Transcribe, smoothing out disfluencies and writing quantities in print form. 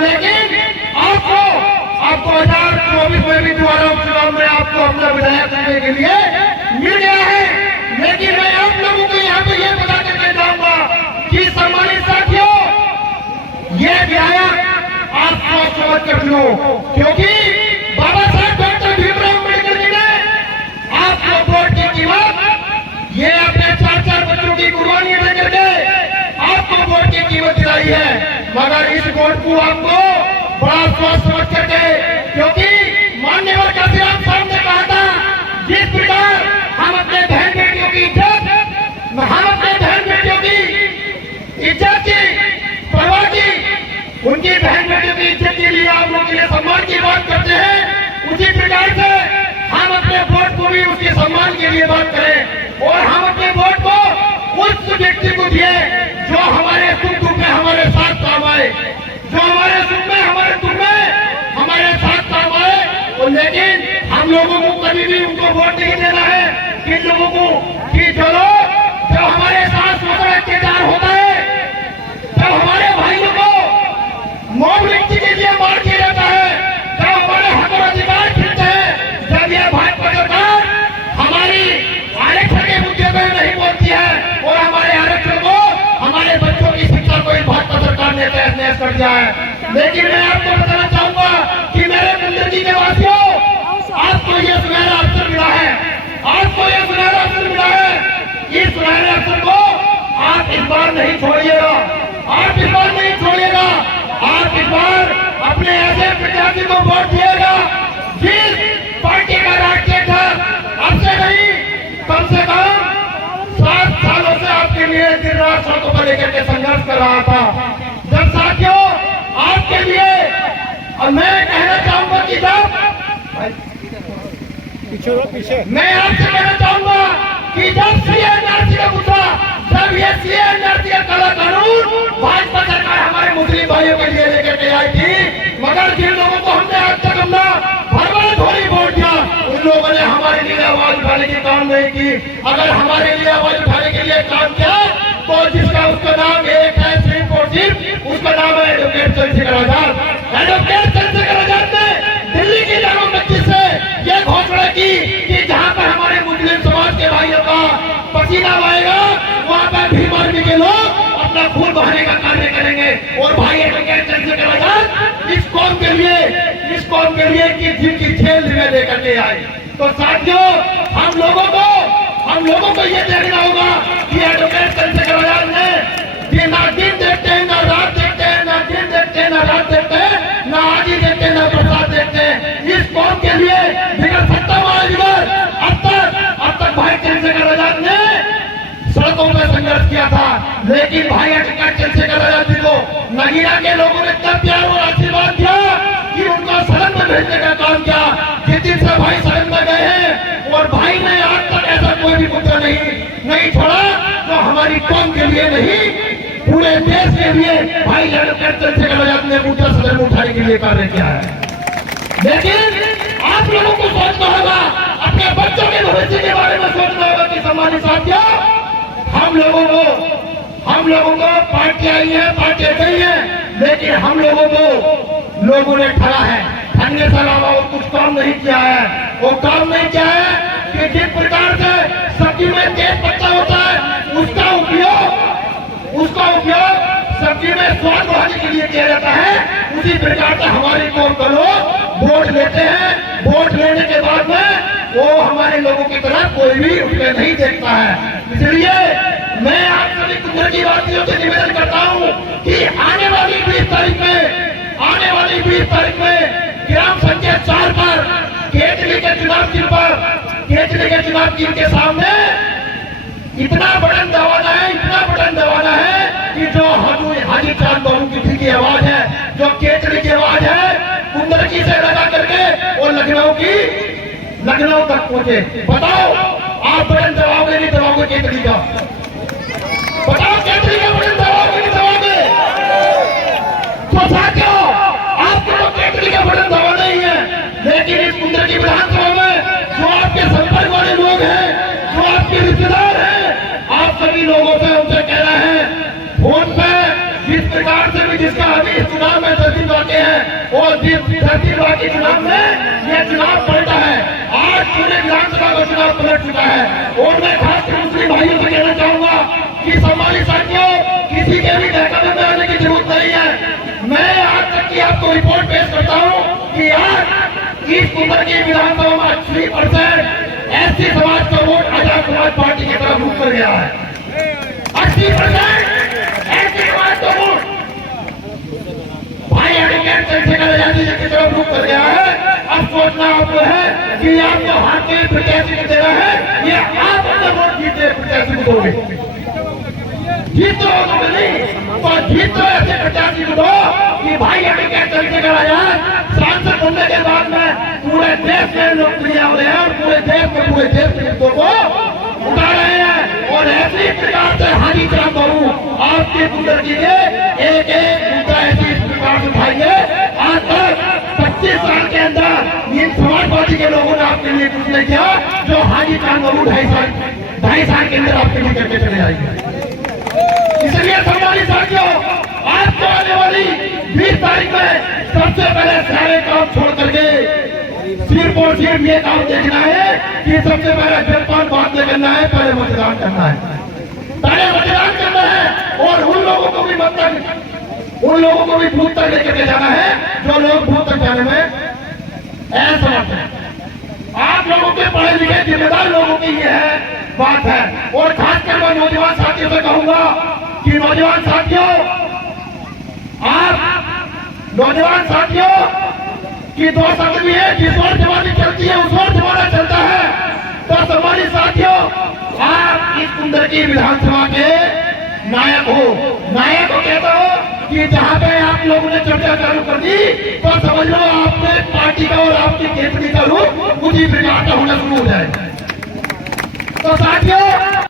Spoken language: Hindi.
लेकिन आपको 2024 में भी दोबारा उपचुनाव में आपको अपना विधायक करने के लिए मिल गया है। लेकिन मैं आप लोगों को यहाँ पे ये बता करके जाऊंगा कि सम्मानित साथियों, ये विधायक आप सोच कर चुनो, क्योंकि बाबा साहब डॉक्टर भीमराव अम्बेडकर जी ने आपको वोट की कीमत, ये अपने 4 बच्चों की कुर्बानी देकर के आपको वोट की कीमत दिलाई है। मगर इस वोट को आपको बड़ा सोच समझ करके, क्योंकि मान्यवर काशीराम साहब ने कहा था, जिस प्रकार हम अपने बहन बेटियों की इज्जत, हम अपने बहन बेटियों की इज्जत की परवाह की, उनकी बहन बेटियों की इज्जत के लिए आप लोग के लिए सम्मान की बात करते हैं, उसी प्रकार से हम अपने वोट को भी उसके सम्मान के लिए बात करें और हम अपने वोट को उस व्यक्ति को दिए जो हमारे सुख दुख में हमारे साथ काम आए, जो हमारे सुख में हमारे दुख में हमारे साथ काम आए। और लेकिन हम लोगों को कभी भी उनको वोट नहीं देना है कि लोगों को कि जो लोग जब हमारे साथ सोचा अत्याचार होता है, जब हमारे भाइयों को मौत व्यक्ति के लिए मार दिया जाता है, जब हमारे हक और अधिकार छीनते हैं, जब यह भाजपा सरकार हमारी आरक्षण के मुद्दे पर नहीं बोलती है और हमारे आरक्षण को, हमारे बच्चों की शिक्षा को इस भाजपा सरकार ने तहस कर दिया है। लेकिन मैं आपको बताना चाहूंगा कि मेरे मंदिर के वासियों, आपको यह सुनहरा अवसर मिला है, आपको यह सुनहरा अवसर मिला है। इस सुनहरे अवसर को आप इस बार नहीं छोड़िएगा, आप इस बार नहीं छोड़िएगा। आप इस बार अपने ऐसे प्रत्याशी को वोट दिएगा जिस पार्टी का राष्ट्रीय अध्यक्ष आपसे नहीं, कम से कम 7 सालों से आपके लिए दिन रात सड़कों पर लेकर के संघर्ष कर रहा था। जब साथियों आपके लिए, और मैं कहना चाहूंगा कि जब मैं आपसे कहना चाहूंगा कि जब सीएनआरसी का मुद्दा, जब ये सीएनआरसी का काला कानून भाजपा सरकार हमारे मुस्लिम भाइयों के लिए लेकर के आई थी, मगर जिन लोगों को हमने आज तक हमला भरभर थोड़ी वोट दिया, उन लोगों ने हमारे लिए आवाज उठाने की काम नहीं की। अगर हमारे लिए आवाज उठाने के लिए काम किया तो जिसका उसका नाम एक है सुप्रीम कोर्ट चीफ, उसका नाम है एडवोकेट चंद्रशेखर आजाद। एडवोकेट चंद्रशेखर आजाद ने दिल्ली की जामा मस्जिद से यह घोषणा की कि जहां पर हमारे मुस्लिम समाज के भाइयों का पसीना बहेगा, वहां पर भीम आर्मी के लोग अपना खून बहाने का कार्य करेंगे। और भाई एडवोकेट चंद्रशेखर आजाद इस कौम के लिए कि जिनकी जेल में लेकर के आए। तो साथियों, हम लोगों को ये देखना होगा कि एडवोकेट चंद्रशेखर आजाद ने ना दिन देखते हैं, ना रात देखते हैं, ना दिन देखते हैं, ना रात देखते हैं, ना आदि देखते हैं, ना बरसात देखते हैं। इस कौम के लिए बिगड़ सकता महाविगर अब तक भाई चंद्रशेखर आजाद ने सड़कों में संघर्ष किया था। लेकिन भाई एडवोकेट चंद्रशेखर आजाद जी को नगीना के लोगों ने तब प्यार और आशीर्वाद दिया कि उनको सदन में भेजने का काम किया। जिस दिन से भाई सदन में गए हैं और भाई ने आज तक ऐसा कोई भी मुद्दा नहीं छोड़ा तो हमारी कौम के लिए नहीं, पूरे देश के लिए भाई एडवोकेट चंद्रशेखर आजाद ने मुद्दा सदन में उठाने के लिए कार्य किया है। लेकिन आप लोगों को सोचना होगा, अपने बच्चों के भविष्य के बारे में सोचना होगा कि सम्मानित साथियों, हम लोगों को पार्टियां आई है, पार्टियां गई है, लेकिन हम लोगों को लोगों ने ठगा है, ठगने से अलावा और कुछ काम नहीं किया है। वो काम नहीं किया है कि जिस प्रकार से सब्जी में तेज पत्ता होता है उसका उपयोग सब्जी में स्वाद बढ़ाने के लिए किया जाता है, उसी प्रकार से हमारी कौम का लोग वोट लेते हैं। वोट लेने के बाद में वो हमारे लोगों की तरफ कोई भी उठे नहीं देखता है। इसलिए मैं आप सभी कुदरती वासियों से निवेदन करता हूँ कि आने वाली 20 तारीख में ग्राम पंचायत 4 पर केजरी के चुनाव चिन्ह के सामने इतना बटन दबाना है कि जो हाजी चांद बाबू की आवाज है, जो केजरी की आवाज है, कुंदरकी से लगा करके वो लखनऊ तक पहुंचे। बताओ आप बटन दबाओगे नहीं दबाओगे केजरी का? बताओ केजरी का बटन दबाओगे नहीं दबाओगे? तो साथियों, आपको तो केजरी का बटन दबाना ही है, लेकिन इस कुंदरकी विधानसभा में जो आपके संपर्क वाले लोग हैं, जो आपके रिश्तेदार हैं, आप सभी लोगों से उनसे कहना है, फोन पे जिस प्रकार से भी जिसका अभी इस चुनाव में 10 दिन बाकी है और 10 दिन बाकी चुनाव में यह चुनाव पलटा है। आज पूरे विधानसभा का चुनाव पलट चुका है। और मैं खासकर मुस्लिम भाइयों से कहना चाहूंगा कि सम्मानित साथियों, किसी के भी बहकावे में आने की जरूरत नहीं है। मैं आज तक की आपको रिपोर्ट पेश करता हूँ कि आज इस उम्र की विधानसभा में 80% ऐसी समाज का वोट आजाद समाज पार्टी की तरफ रुक कर गया है। 80% ऐसी समाज का वोट भाई एडवोकेट चंद्रशेखर आजादी जी की तरफ रुक कर गया है। अब सोचना आपको है कि आपको हाथ के प्रत्याशी को देना है, ये आप अपने वोट जीते प्रत्याशी को दोगे। जीत तो होगा नहीं, तो जीत तो ऐसे प्रत्याशी को दो कि भाई एडवोकेट चंद्रशेखर आजाद सांसद बनने के बाद में पूरे देश में लोकप्रिय हो रहे हैं और पूरे देश के मुद्दों को उठा रहे हैं। और ऐसी प्रकार से हानि चाह करूं आपके कुदरत जी ने एक मुद्दा ऐसी प्रकार से उठाइए। आज तक 25 साल के अंदर इन समाजवादी के लोगों ने आपके लिए कुछ नहीं किया, जो हानि चाह करूं 2.5 साल के अंदर आपके लिए करके चले आएंगे। इसलिए सम्मानित साथियों, आपको आने वाली 20 तारीख में सबसे पहले सारे काम छोड़ करके सिर्फ और सिर्फ ये काम देखना है कि सबसे पहले जलपान बांध करना है, पहले मतदान करना है, और उन लोगों को भी बूथ तक लेकर जाना है जो लोग बूथ तक जाने में असमर्थ हैं। आप लोगों के पढ़े लिखे जिम्मेदार लोगों की यह बात है। और खासकर मैं नौजवान साथियों से कहूंगा कि नौजवान साथियों, आप नौजवान साथियों की 2 शब्द भी है, जिस ओर जवानी चलती है उस ओर जमाना चलता है। तो सम्मानित साथियों, आप इस कुंदर की विधानसभा के नायक हो। नायक को कहता हो कि जहां पे आप लोगों ने चर्चा चालू कर दी तो समझ लो आपने पार्टी का और आपकी केंद्रीय का रूप उसी प्रकार का होना शुरू हो जाएगा। तो साथियों,